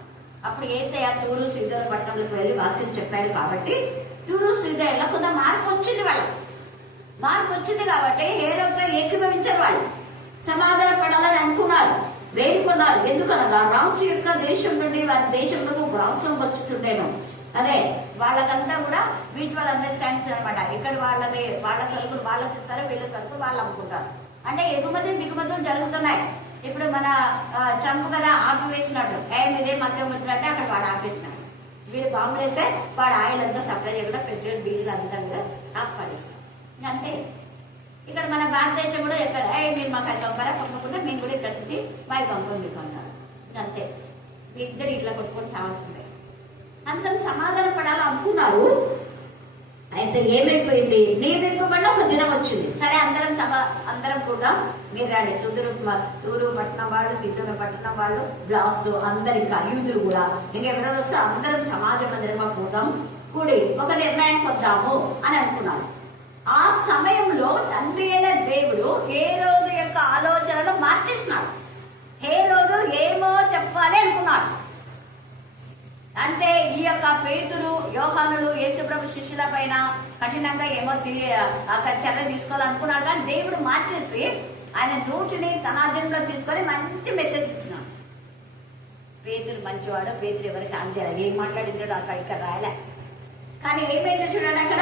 అప్పుడు ఏసయ్య తూరు సీదోని పట్టణంలోకి వెళ్ళి వాక్యం చెప్పాడు కాబట్టి తూరు సీదోనిలో కొంత మార్పు వచ్చింది. వాళ్ళకి మార్పు వచ్చింది కాబట్టి హేరోతో ఏకీభవించారు. వాళ్ళు సమాధాన పడాలని అనుకున్నారు, వేడుకున్నారు. ఎందుకనగా రాజు యొక్క దేశం నుండి వారి దేశంలో గ్రాసం వచ్చుతుండేను. అదే వాళ్ళకంతా కూడా మ్యూచువల్ అండర్స్టాండింగ్స్ అనమాట. ఇక్కడ వాళ్ళది వాళ్ళ సరుకులు వాళ్ళకి ఇస్తారు, వీళ్ళ సరుకులు వాళ్ళు అమ్ముకుంటారు. అంటే ఎగుమతి దిగుమతులు జరుగుతున్నాయి. ఇప్పుడు మన ట్రంప్ కదా ఆపివేసినట్టు, ఇదే మద్యం వచ్చినట్టే అక్కడ వాడు ఆపేసినాడు. వీడు బాంబులు వేస్తే వాడు ఆయిల్ అంతా సప్లై చేయకుండా పెట్రోల్ డీజిల్ అంతా కూడా ఆపడిస్తాడు. అంతే. ఇక్కడ మన భారతదేశం కూడా ఎక్కడ మీరు మాకు అది పంపరా, పంపకుండా మేము కూడా ఇక్కడ నుంచి మాకు పంపం మీకు అన్నారు. అంతే. మీ ఇద్దరు ఇట్లా కొట్టుకొని కావాల్సిందే. అందరూ సమాధాన పడాలి అనుకున్నారు. అయితే ఏమైపోయింది? నియమింపబడిన ఒక దినం వచ్చింది. సరే అందరం కూడా మీరు రాండి. తూరు పట్టణం వాళ్ళు, సిద్ధూరు పట్టణం వాళ్ళు, బ్లాస్ట్ అందరు ఇంకా యూదులు కూడా ఇంకెవరో వస్తే అందరం సమాజ మందిరంగా పోతాం, కూడి ఒక నిర్ణయానికి వద్దాము అని అనుకున్నారు. ఆ సమయంలో తండ్రి అయిన దేవుడు హేరోదు యొక్క ఆలోచనలు మార్చేసినాడు. హేరోదు ఏమో చెప్పాలి అనుకున్నాడు. అంటే ఈ యొక్క పేతురు యోహానుడు యేసుప్రభు శిష్యుల పైన కఠినంగా ఏమో అక్కడ చర్య తీసుకోవాలనుకున్నాడు. కానీ దేవుడు మార్చేసి ఆయన నోటిని తన అధీనంలో తీసుకొని మంచి మెసేజ్ ఇచ్చినాడు. పేతురు మంచివాడు, పేతురు ఎవరికి అందేలా ఏం మాట్లాడించాడు అక్కడ ఇక్కడ రాయలే. కానీ ఏమైంది చూడండి అక్కడ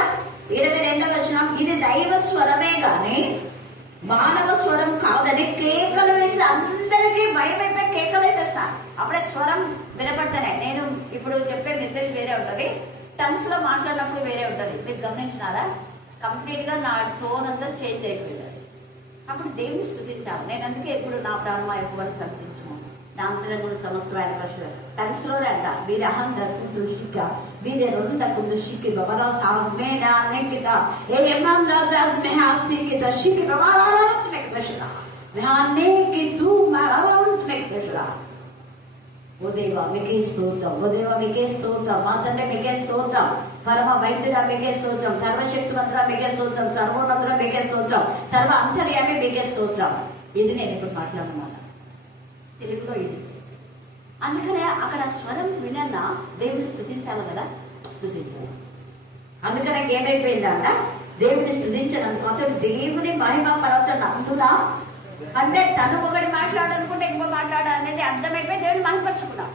22వ వచనం, ఇది దైవ స్వరమే గాని మానవ స్వరం కాదని కేకలు వేసి అందరికీ భయం అయిపోయి కేకలు వేసేస్తాను. అప్పుడే స్వరం వినపడతానే. నేను ఇప్పుడు చెప్పే మెసేజ్ వేరే ఉంటుంది, టంగ్స్ లో మాట్లాడినప్పుడు వేరే ఉంటుంది. మీరు గమనించినారా? కంప్లీట్ గా నా టోన్ అంతా చేంజ్ అయిపోయింది. అప్పుడు దేవుని స్తుతించాను. నేను అందుకే ఎప్పుడు నా ప్రాణమా ఎక్కువ సంతించము నా అంతరంగుడు సమస్తమైన పశువు టంగ్స్ లోనే అంట వీరి అహం దక్కు శిక్క వీరి రెండు దక్కు శిక్కి బబరా సామే నాకిత ఏ ఎమం దాస్ మే హాసి కి దశికి బబరా మే దశలా ధ్యానే కి తూ మరౌంట్ మే దశలా. ఓ దేవా మీకే స్తోత్రం, ఓ దేవా మీకే స్తోత్రం, మా తండ్రి మీకే స్తోత్రం, పరమ వైద్యుడా మీకే స్తోత్రం, సర్వశక్తివంతుడా మీకే స్తోత్రం, సర్వోన్నతుడా మీకే స్తోత్రం, సర్వ అంతర్యామి మీకే స్తోత్రం. ఇది నేను ఇప్పుడు మాట్లాడుతున్నాను తెలుగులో ఇది. అందుకనే అక్కడ స్వరం వినన్నా దేవుని స్తుతించాలి కదా, స్తుతించాలి. అందుకనే ఏమైపోయిందంట, దేవుని స్తుతించడానికి అతడు దేవుని మహిమ పర్వతం అందులా అంటే తను ఒకటి మాట్లాడాలనుకుంటే ఇంకో మాట్లాడాలనేది అర్థమైపోయి దేవుని మహిమపరచుకున్నాం.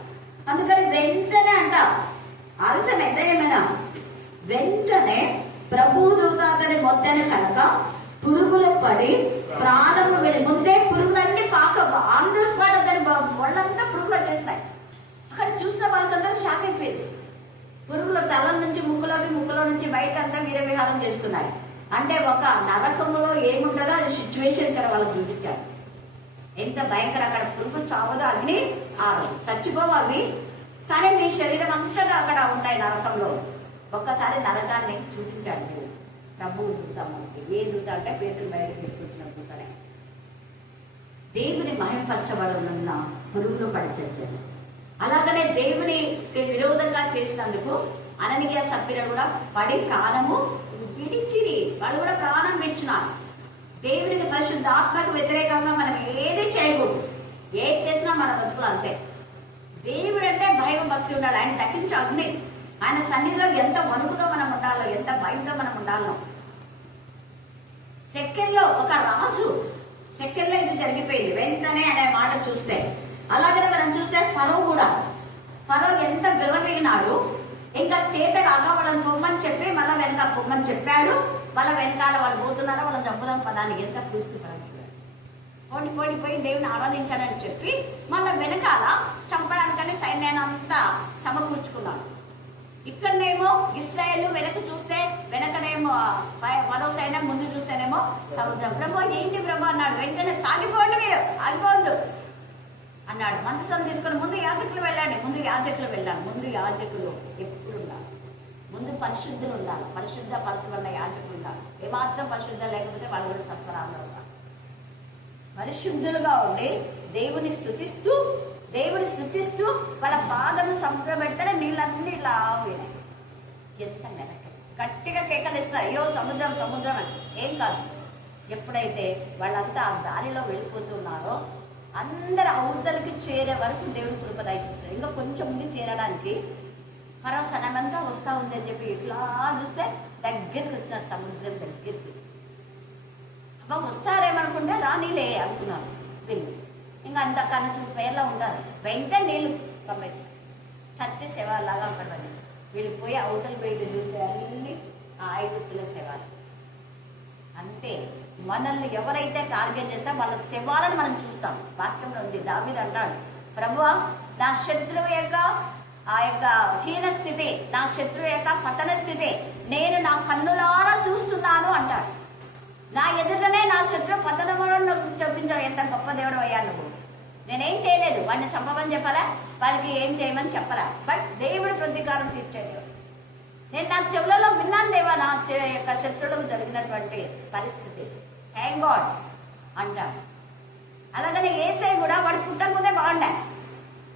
అందుకని వెంటనే అంట ఆలస్యమైతే ఏమైనా వెంటనే ప్రభుదూత అతని మొత్తని కనుక పురుగులు పడి ప్రాణము వెళ్ళి ముందే పురుగులన్నీ పాక ఆన్ ద స్పాట్ అతని ఒళ్ళంతా పురుగులు వచ్చేస్తాయి. అక్కడ చూసిన వాళ్ళకందరూ షాక్ అయిపోయింది. పురుగులు తల నుంచి ముక్కులో నుంచి బయట అంతా వీరవిహారం చేస్తున్నాయి. అంటే ఒక నరకంలో ఏముంటుందో అది సిచ్యువేషన్ ఇక్కడ వాళ్ళకి చూపించారు. ఎంత భయంకర అక్కడ పురుగు చావదు, అగ్ని ఆరదు, చచ్చిపోవు అవి కానీ మీ శరీరం అంతటా అక్కడ ఉంటాయి నరకంలో. ఒక్కసారి నరకాన్ని చూపించాడు దేవుడు. ప్రభువు దూత మనకి ఏ దూత అంటే పేతురు బయటకు తీసుకొచ్చిన దూతనే. దేవుని మహిమపరచబడున్న పురుగులో పడి చచ్చాడు. అలాగనే దేవునికి విరోధంగా చేసినందుకు అననీయ సభ్యులు కూడా పడి ప్రాణము విడిచిరి. వాళ్ళు కూడా ప్రాణం విడిచినారు. దేవునికి పరిశుద్ధాత్మకు వ్యతిరేకంగా మనం ఏది చేయకూడదు. ఏది చేసినా మన బతుకులు అంతే. దేవుడు అంటే భయం భక్తి ఉండాలి. ఆయన తగ్గించు అగ్ని. ఆయన సన్నిధిలో ఎంత వణుకుతో మనం ఉండాలో, ఎంత భయంతో మనం ఉండాలో. సెకండ్లో ఒక రాజు సెకండ్లో ఇది జరిగిపోయింది వెంటనే అనే మాట చూస్తే. అలాగనే మనం చూస్తే ఫరో కూడా, ఫరో ఎంత విలువలిగినాడు. ఇంకా చేత కాక వాళ్ళని పొమ్మని చెప్పి మళ్ళీ వెనక పొమ్మని చెప్పాడు. వాళ్ళ వెనకాల వాళ్ళు పోతున్నారో వాళ్ళని చంపుదాం పదానికి ఎంత పూర్తి పడాలి. పోయి దేవుని ఆరాధించాలని చెప్పి మళ్ళీ వెనకాల చంపడానికని సైన్యాన్ని అంతా సమకూర్చుకున్నాడు. ఇక్కడనేమో ఇశ్రాయేలు వెనక చూస్తే వెనకనేమో మరో సైన్యం, ముందు చూస్తేనేమో సముద్రం. బ్రహ్మ ఏంటి బ్రహ్మ అన్నాడు. వెంటనే సాగిపోండి, మీరు ఆగిపోవద్దు అన్నాడు. మందసం తీసుకొని ముందు యాజకులు వెళ్ళండి. ముందు యాజకులు ఎప్పుడు ఉండాలి. ముందు పరిశుద్ధులు ఉండాలి. పరిశుద్ధ పరచబడిన యాజకులు ఉండాలి. ఏమాత్రం పరిశుద్ధం లేకపోతే వాళ్ళు కూడా సత్సరాలు ఉండాలి. పరిశుద్ధులుగా ఉండి దేవుని స్తుతిస్తూ వాళ్ళ పాదము సముద్రం పెడితేనే నీళ్ళన్నీ ఇలా పోయినాయి. ఎంత మెనక గట్టిగా కేకలిస్తారు, అయ్యో సముద్రం సముద్రం అని. ఏం కాదు. ఎప్పుడైతే వాళ్ళంతా ఆ దారిలో వెళ్ళిపోతున్నారో అందరు అవతలకి చేరే వరకు దేవుడు కృప దయచేస్తారు. ఇంకా కొంచెం ముందు చేరడానికి మరో సనమంతా వస్తూ ఉంది అని చెప్పి ఇట్లా చూస్తే దగ్గరికి వచ్చిన సముద్రం దగ్గరికి. అబ్బా వస్తారేమనుకుంటే రానీలే అనుకున్నాను వీళ్ళు. ఇంకా అంత కన్నా పేర్లో ఉండాలి. వెంటనే నీళ్ళు పంపేస్తారు. చచ్చే శవాలాగా అక్కడ వీళ్ళు పోయి అవతల పోయి చూస్తే అన్ని ఆ 5 కిలో శవాలు. అంతే. మనల్ని ఎవరైతే టార్గెట్ చేస్తే వాళ్ళ శవాలను మనం చూస్తాం. వాక్యంలో ఉంది. దావీదు అంటాడు, ప్రభువా నా శత్రువు యొక్క ఆ యొక్క హీన స్థితి, నా శత్రువు యొక్క పతన స్థితి నేను నా కన్నులారా చూస్తున్నాను అంటాడు. నా ఎదుటనే నా శత్రువు పతనములను చూపించావు. ఎంత గొప్ప దేవుడు అయ్యా నువ్వు. నేనేం చేయలేదు. వాడిని చంపమని చెప్పాలా, వాడికి ఏం చేయమని చెప్పాలా. బట్ దేవుడు ప్రతీకారం తీర్చేది. నేను నా చెవులలో విన్నాను దేవా నా యొక్క శత్రువులకు జరిగినటువంటి పరిస్థితి. థ్యాంక్ గాడ్ అంటాడు. అలాగనే ఏసై కూడా వాడు పుట్టకపోతే బాగుండే.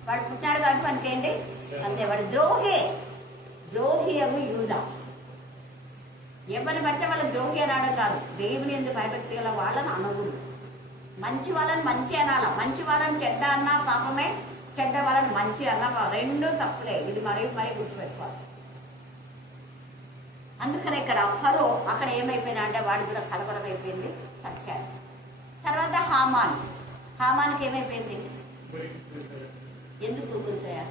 వాడు పుట్టినాడు కాబట్టి మనకి ఏంటి అంతే. వాడు ద్రోహి అగు యూదా. ఎవరిని పడితే వాళ్ళ ద్రోహి అనడం కాదు. దేవుని ఎందుకు భయభక్తి గల వాళ్ళని అనకూడదు. మంచి వాళ్ళని మంచి అనాల. మంచి వాళ్ళని చెడ్డ అన్నా పాపమే, చెడ్డ వాళ్ళని మంచి అన్నా రెండూ తప్పులే. ఇది మరీ గుర్తుపెట్టుకోవాలి. అందుకనే ఇక్కడ ఫరో అక్కడ ఏమైపోయినా అంటే వాడు కూడా కలవరం అయిపోయింది, చచ్చాడు. తర్వాత హామాన్కి ఏమైపోయింది? ఎందుకు ఊరుతాయా?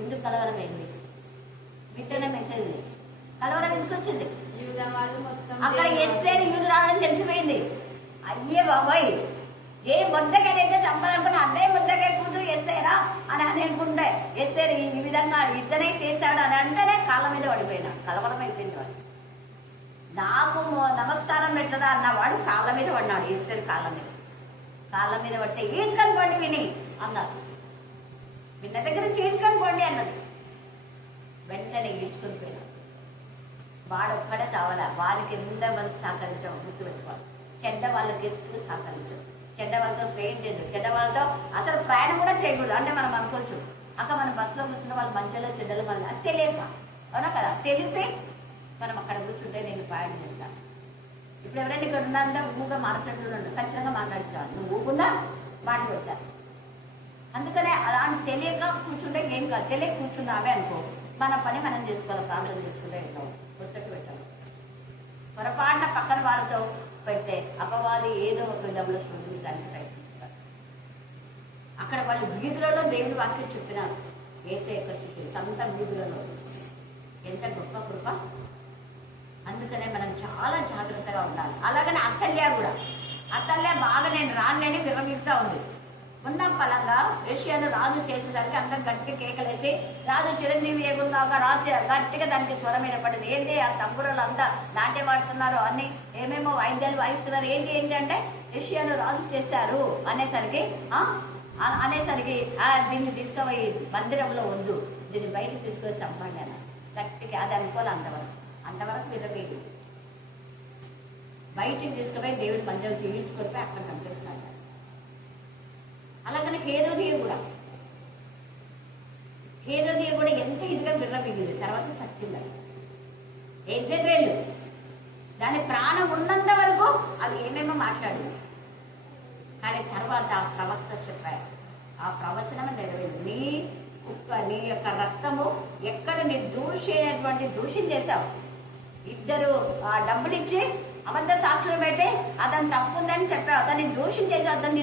ఎందుకు కలవరమైంది? మీతోనే మెసేజ్ కలవరం ఎందుకు వచ్చింది? అక్కడ ఎస్సేని యూదురాలని తెలిసిపోయింది. అయ్యే బాబాయ్, ఏ ముద్దకైతే చంపాలనుకున్నా అదే ముద్దకే కూతురు ఎస్సేరా అని అనుకుంటే ఎస్సేరు ఈ విధంగా ఇద్దరే చేశాడు అని అంటేనే కాళ్ళ మీద పడిపోయినాడు. కలవరం అయిపోయింది. వాడు నాకు నమస్కారం పెట్టడా అన్నవాడు కాళ్ళ మీద పడినాడు. ఎస్సేరు కాళ్ళ మీద పడితే ఈడ్చుకొని పోండి విని అన్నారు. విన్న దగ్గర ఈడ్చుకొని పోండి అన్నది. వెంటనే ఈడ్చుకొని పోయినాడు. వాడు ఒక్కడే చావాలా. వారికి ఎంతమంది సహకరించాం గుర్తు పెట్టుకోవాలి. చెడ్డ వాళ్ళకి ఎప్పుడు సహకరించదు. చెడ్డ వాళ్ళతో స్నేహం చేయదు. చెడ్డ వాళ్ళతో అసలు ప్రయాణం కూడా చేయకూడదు. అంటే మనం అనుకోవచ్చు అక్కడ మనం బస్సులో కూర్చున్న వాళ్ళు మంచిలో చెడ్డలు మన అది తెలియక అవునా కదా. తెలిసి మనం అక్కడ కూర్చుంటే నేను ప్రయాణం చేస్తాను. ఇప్పుడు ఎవరైనా ఇక్కడ ఉన్నారంటే ఊగా మాట్లాడుతున్నాడు, ఖచ్చితంగా మాట్లాడుతాను. నువ్వు ఊగున్నా మాట పెడతాను. అందుకనే అలాంటి తెలియక కూర్చుంటే ఏం కాదు. తెలియక కూర్చున్నావే అనుకో, మన పని మనం చేసుకోవాలి. ప్రార్థన చేసుకుంటే ఉంటాం, వచ్చట్టు పెట్టాలి. పొరపాటున పక్కన వాళ్ళతో పెడితే అపవాది ఏదో ఒక డబ్బులు చూపించడానికి ప్రయత్నిస్తారు. అక్కడ వాళ్ళు వీధులలో దేవుడి వాక్యం చెప్పినారు. ఏసే యొక్క శిష్యులు సంత వీధులలో. ఎంత గొప్ప కృప. అందుకనే మనం చాలా జాగ్రత్తగా ఉండాలి. అలాగనే అత్తల్య కూడా. అత్తల్య బాగా నేను రానులేని విరమిస్తా ఉంది. ఉన్న పలంగా ఏషియాను రాజు చేసేసరికి అందరు గట్టి కేకలేసి రాజు చిరంజీవి ఏగున్నాక రాజు గట్టిగా దానికి స్వరం ఏర్పడింది. ఏంటి ఆ తంబురలు అంతా నాట్యం ఆడుతున్నారు, అన్ని ఏమేమో వాయిద్యాలు వాయిస్తున్నారు. ఏంటి అంటే ఏషియాను రాజు చేశారు అనేసరికి అనేసరికి దీన్ని తీసుకుపోయి మందిరంలో వద్దు, దీన్ని బయటకు తీసుకొని చంపండి అని గట్టిగా అది అనుకోవాలి. అంతవరకు విరవేది బయటికి తీసుకుపోయి దేవుడి మందిరం తీయించుకొని అక్కడ చంపేస్తున్నాడు. అలాగనే హేరోదియ కూడా ఎంత ఇదిగా విర్రవీగింది, తర్వాత చచ్చింది. యెజబెలు దాని ప్రాణం ఉన్నంత వరకు అది ఏమేమో మాట్లాడింది, కానీ తర్వాత ఆ ప్రవక్త చెప్పారు, ఆ ప్రవచనం నెరవేరింది. నీ యొక్క రక్తము ఎక్కడ నీ దూషం చేశావు, ఇద్దరు డబ్బులు ఇచ్చి అబద్ధ సాక్షులు పెట్టి అతను తప్పుందని చెప్పావు, అతన్ని దూషం చేసావు, అతను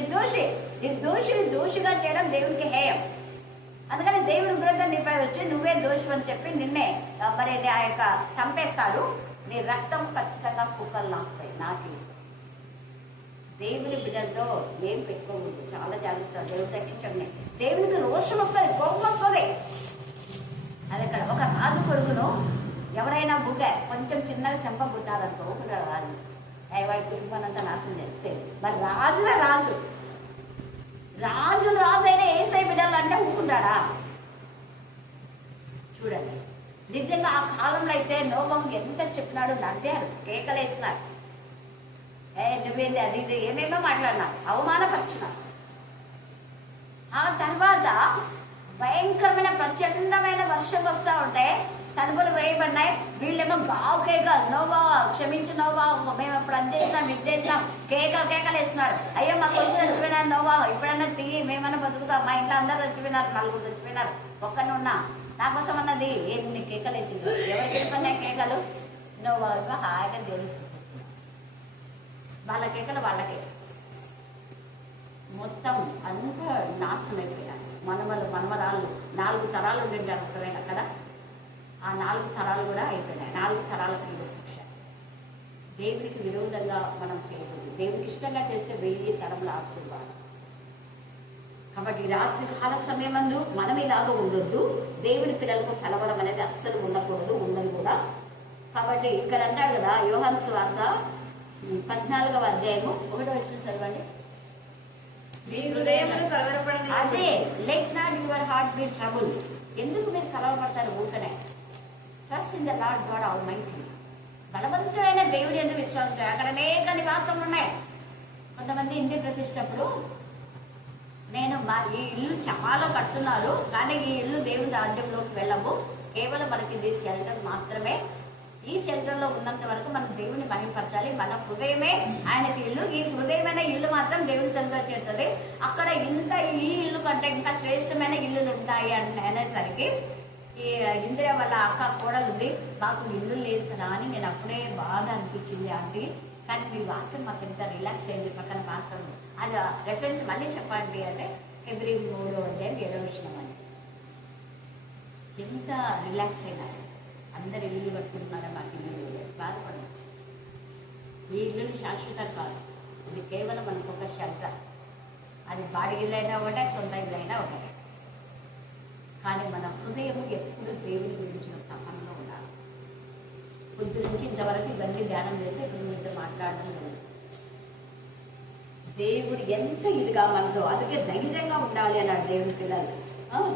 నిర్దోషిని దోషిగా చేయడం దేవునికి హేయం. అందుకని దేవుని విరుద్ధం నీపై వచ్చి నువ్వే దోషం అని చెప్పి నిన్నే మరి ఆ యొక్క చంపేస్తాడు, నీ రక్తం ఖచ్చితంగా కుక్కలు నాకేసి. దేవుని బిడ్డలతో ఏం పెట్టుకోకూడదు, చాలా జాగ్రత్త. దేవుడు తగ్గించండి. దేవునికి రోషం వస్తుంది, కోపం వస్తుంది. అది ఇక్కడ ఒక రాజు కొడుకును ఎవరైనా కొంచెం చిన్నగా చంపబుట్టారనుకో, రాజు వాడి కుటుంబానంతా నాశనం చేసేది. మరి రాజు అయినా ఏసై బిడ్డలు అంటే ఊరుకుంటాడా? చూడండి, నిజంగా ఆ కాలంలో అయితే నోబహు ఎంత చెప్పినాడు, నవ్వారు, కేకలేసినారు, నువ్వేంది అది ఇది ఏమేమో మాట్లాడినారు, అవమానపరిచినారు. ఆ తర్వాత భయంకరమైన ప్రచండమైన వర్షం వస్తూ ఉంటే తలుపులు వేయబడినాయి. వీళ్ళేమో గావు కేకలు, నోవా క్షమించు నోవా, మేము ఎప్పుడు అది చేసినాం ఇది చేసినాం, కేకలు వేస్తున్నారు. అయ్యో మా కొడుకు చచ్చిపోయినారు నోవా, ఇప్పుడన్నా తీయి, మేమన్నా బతుకుతాం, మా ఇంట్లో అందరూ చచ్చిపోయినారు, 4 చచ్చిపోయినారు, ఒక్కనున్నా నా కోసం అన్నది ఎన్ని కేకలు వేసింది. ఎవరికి వెళ్ళిపోయినాయి కేకలు? నోవా హాయిగా దేవుడు వాళ్ళ కేకలు వాళ్ళకే మొత్తం అంతా నాశనం అయిపోయారు. మనమరాళ్ళు 4 తరాలు ఉండింటారు ఒకవేళ కదా, ఆ 4 తరాలు కూడా అయిపోయినాయి. 4 తరాలకు శిక్ష. దేవునికి విరోధంగా మనం చేయకూడదు. దేవునికి ఇష్టంగా చేస్తే 1000 తరములు ఆశీర్వాదం. కాబట్టి రాత్రి కాల సమయమందు మనం ఇలాగా ఉండొద్దు. దేవుని పిల్లలకు కలవరం అనేది అస్సలు ఉండకూడదు, ఉండదు కూడా. కాబట్టి ఇక్కడ అంటాడు కదా, యోహాను సువార్త 14వ అధ్యాయము 1వ వచనం చదవండి. మీ హృదయములు కలవరపడని అదే, let not your heart be trouble. ఎందుకు మీరు కలవరపడతారు ఊకనే? Trust in the Lord God almighty. బలవంతుడైన దేవుడి ఎందుకు విశ్వాసం. అక్కడ అనేక నివాసములు ఉన్నాయి. కొంతమంది ఇంటి ప్రతిష్టప్పుడు నేను ఈ ఇల్లు చాలా కడుతున్నారు, కానీ ఈ ఇల్లు దేవుని రాజ్యంలోకి వెళ్ళము, కేవలం మనకి ఇది షెల్టర్ మాత్రమే. ఈ షెల్టర్లో ఉన్నంత వరకు మనం దేవుని మహిమపరచాలి. మన హృదయమే ఆయనకి ఇల్లు. ఈ హృదయమైన ఇల్లు మాత్రం దేవుని చెంత చేస్తుంది. అక్కడ ఈ ఇల్లు కంటే ఇంకా శ్రేష్టమైన ఇల్లులు ఉంటాయి అనేసరికి ఈ ఇందిరా వాళ్ళ అక్క కోడలు ఉంది, మాకు ఇల్లు లేదు కదా అని నేను అప్పుడే బాధ అనిపించింది ఆంటీ, కానీ మీ వాక్యం మాకు ఎంత రిలాక్స్ అయింది. పక్కన పాస్టర్ అది రెఫరెన్స్ మళ్ళీ చెప్పండి అంటే ఎవ్రీ 3వ అధ్యాయం 7వ వచనం అని. ఎంత రిలాక్స్ అయినారు. అందరు ఇల్లు కట్టుకుంటున్నారా, మాకు ఇల్లు లేదు, బాధపడదు. ఈ ఇల్లు శాశ్వతం కాదు, ఇది కేవలం మనకు ఒక షెల్టర్. అది బాడిగ ఇల్లు అయినా ఒకటే, సొంత ఇల్లు అయినా ఒకటే. కానీ మన హృదయం ఎప్పుడు దేవుని గురించిన తపనలో ఉండాలి. పొద్దు నుంచి ఇంతవరకు ఇవన్నీ ధ్యానం చేస్తే ఇప్పుడు మీతో మాట్లాడడం లేదు. దేవుడు ఎంత ఇదిగా మనతో, అందుకే ధైర్యంగా ఉండాలి అన్నాడు దేవుని పిల్లలు.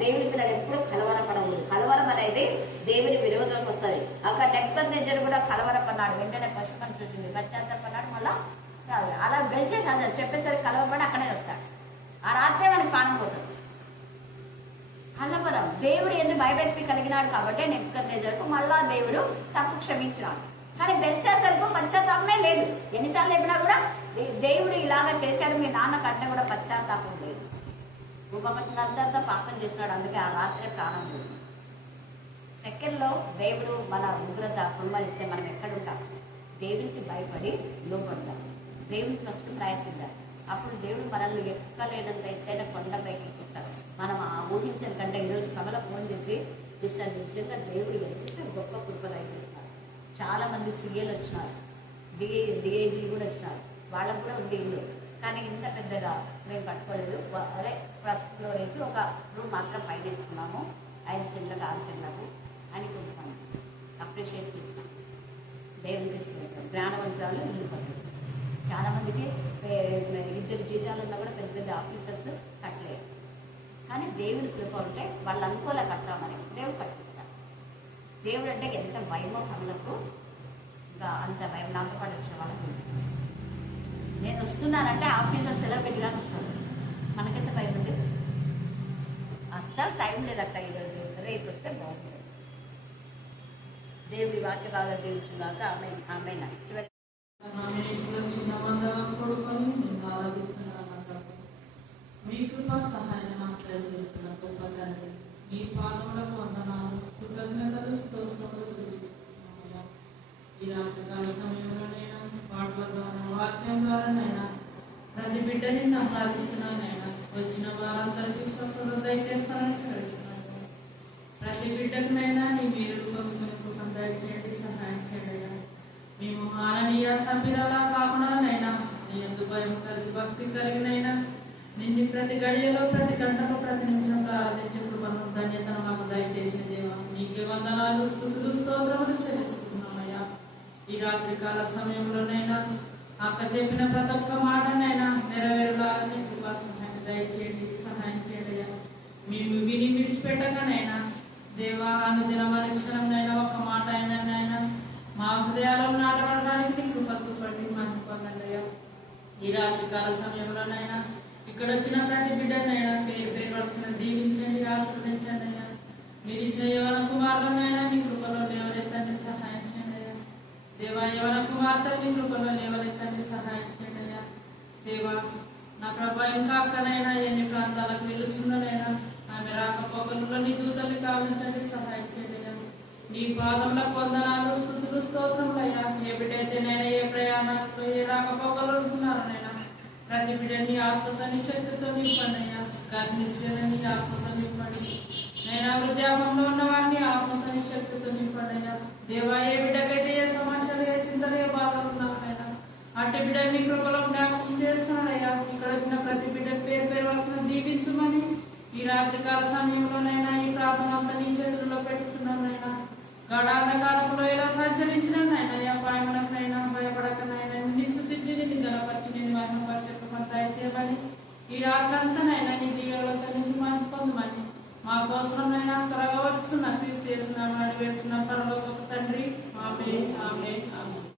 దేవుని పిల్లలు ఎప్పుడూ కలవరపడకూడదు. కలవరం అనేది దేవుని విరోధంకి వస్తుంది. అక్కడ నెబుకద్నెజరు కూడా కలవరపన్నాడు, వెంటనే పశువుని చూసింది, పశ్చాత్తపన్నాడు, మళ్ళా అలా గెలిచేసి అందరు చెప్పేసరికి కలవరపడి అక్కడే వస్తాడు. ఆ రాత్రే మనకి ప్రాణం పోతుంది. కలవరం దేవుడు ఎందుకు భయభక్తి కలిగినాడు కాబట్టి నెబుకద్నెజరుకు మళ్ళా దేవుడు తప్పు క్షమించినాడు. కానీ బెల్షాస్సరుకు పశ్చాత్తాపమే లేదు. ఎన్నిసార్లు చెప్పినా కూడా దేవుడు ఇలాగ చేశాడు, మీ నాన్న కంటే కూడా పశ్చాత్తాపం లేదు. ఉపపత్నులందరితో పాపం చేసినాడు, అందుకే ఆ రాత్రి ప్రాణం లేదు. సెకండ్లో దేవుడు మన ఉగ్రత కుమ్మరిస్తే మనం ఎక్కడుంటాం? దేవునికి భయపడి లోపడతాం. దేవునికి ఫస్ట్ ప్రయత్నిద్దాం. అప్పుడు దేవుడు మనల్ని ఎక్కలేనంత ఎత్తైన కొండపైకి ఎక్కుతాడు. మనం ఆ ఊహించిన కంటే ఈరోజు కమల ఫోన్ చేసి సిస్టర్ నిజంగా దేవుడు ఎంత గొప్ప కృపలు అయిపోతున్నారు. చాలా మంది సీఏలు వచ్చినారు, డిఐజీ కూడా వచ్చినారు, వాళ్ళకు కూడా ఉంది ఇల్లు, కానీ ఇంత పెద్దగా మేము కట్టుకోలేదు. అదే ఫస్ట్ ఫ్లోర్ వేసి ఒక రూమ్ మాత్రం పైన వేసుకున్నాము. 5 సెంట్లకు 6 సెంట్లకు అని కొంచెం అప్రిషియేట్ చేస్తాం. దేవునికి ఇష్టం జ్ఞానవంతాలు ఇల్లు కట్టారు. చాలామందికి 2 జీతాలున్నా కూడా పెద్ద పెద్ద ఆఫీసర్స్ కట్టలేదు. కానీ దేవుని కృప ఉంటే వాళ్ళు అనుకూల కడతామని దేవుడు కట్టిస్తాడు. దేవుడు అంటే ఎంత భయమో కళ్ళకు, ఇంకా అంత భయం. నాతో పాటు వచ్చిన వాళ్ళకి తెలుసు. నేను వస్తున్నానంటే ఆఫీసర్ సెలవు పెట్టిగానే వస్తాను. మనకెంత భయం ఉంది. అస్సలు టైం లేదక్క ఈరోజు, రేపు వస్తే బాగుంటుంది. దేవుడి వాక్య బాగా తెలుసుగాక. ఆమె ఆమె చివరి మీ కృపా సహాయం నాకు తెలియజేస్తున్న గొప్ప తండ్రి, మీ పాదములకు వందనాలు, కృతజ్ఞతలు, స్తోత్రములు చెల్లిస్తున్నాను. ఈ రాత్రికాల సమయంలోనైనా పాటల ద్వారా, వాక్యం ద్వారానైనా ప్రతి బిడ్డని ఆహ్లాదిస్తున్నానైనా. వచ్చిన వారందరికీ స్వస్థత దయచేస్తానని చదువుతున్నాను. ప్రతి బిడ్డకునైనా నీ మీరు కృపను దయచేయండి, సహాయం చేయండి. మేము మాననీయ సభ్యులలా కాకుండానైనా నీ యందు భయం కలిగి భక్తి కలిగినైనా నిన్ను ప్రతి గడియలో, ప్రతి గంటలో, ప్రతి నిమిషంలో ఆరాధించే కృపను ధన్యతను మాకు దయచేసిన దేవా, నీకే వందనాలు, స్తుతులు, స్తోత్రములు చెల్లిస్తున్నామయ్యా. ఈ రాత్రికాల సమయంలోనైనా అక్క చెప్పిన ప్రతి ఒక్క మాటనైనా నెరవేరులాలని కృపా సహాయం దయచేయండి, సహాయం చేయండి. మేము విని విడిచిపెట్టగానైనా దేవా, అనుదినం అనుక్షణంనైనా ఒక్క మాట అయినానైనా మా హృదయాల్లో నాటబడడానికి నీ కృప చూపండి, మహిమపొందండి. ఈ రాత్రికాల సమయంలోనైనా ఇక్కడ వచ్చిన ప్రతి బిడ్డనైనా పేరు పేరు పడుతున్న దీవించండి, ఆశీర్వదించండి అయ్యా. మీరు ఇచ్చిన యవన కుమారులనైనా నీ కృపలో లేవనెత్తండి, సహాయం చేయండి అయ్యా. దేవా, యవన కుమార్తె నీ కృపలో లేవనెత్తండి, సహాయం చేయండి అయ్యా. దేవా, నా ప్రభా, ఇంకా అక్కనైనా ఎన్ని ప్రాంతాలకు వెళుతుందనైనా ఆమె రాకపోకల్లో నీ దూతల్ని కావించండి, సహాయం చేయండి అయ్యా. నీ పాదములకు వందనాలు, స్తుతులు, స్తోత్రములయ్యా. ఏ బిడ్డైతేనైనా ఏ ప్రయాణంలో ఏ రాకపోకలు ఉంటున్నారనైనా ప్రతి బిడ్డని ఆత్మతో శక్తితో నింపండి అయ్యా. గర్భిణీ ఆత్మతో నింపండి. నేను వృద్ధాపంలో ఉన్న వారిని ఆత్మతో శక్తితో నింపండి అయ్యా. దేవా, ఏ బిడ్డకైతే ఏ సమస్యలు, ఏ చింతలు, ఏ బాధలు ఉన్నారైనా అట్టి బిడ్డని కృపలో జ్ఞాపకం చేసుకున్నాడయ్యా. ఇక్కడ వచ్చిన ప్రతి బిడ్డ పేరు పేరు వలసిన దీవించమని ఈ రాత్రికాల సమయంలోనైనా ఈ ప్రార్థన అంతా నీ చేతుల్లో పెట్టుచున్నానైనా. గడాంధకారంలో ఇలా సంచరించినైనా పాయమనకనైనా భయపడకనైనా నిన్ను స్తుతించి, నిన్ను గనపరిచి, నిన్ను మహిమపరచమని దయచేయమని ఈ రాత్రి అంతానైనా నీ దీవులతో నిన్ను మహిమ పొందమని మా కోసమైనా త్వరగా వస్తున్న క్రీస్తు చేస్తున్నామని వేడుచున్న పరలోకపు తండ్రి. ఆమేన్, ఆమేన్, ఆమేన్.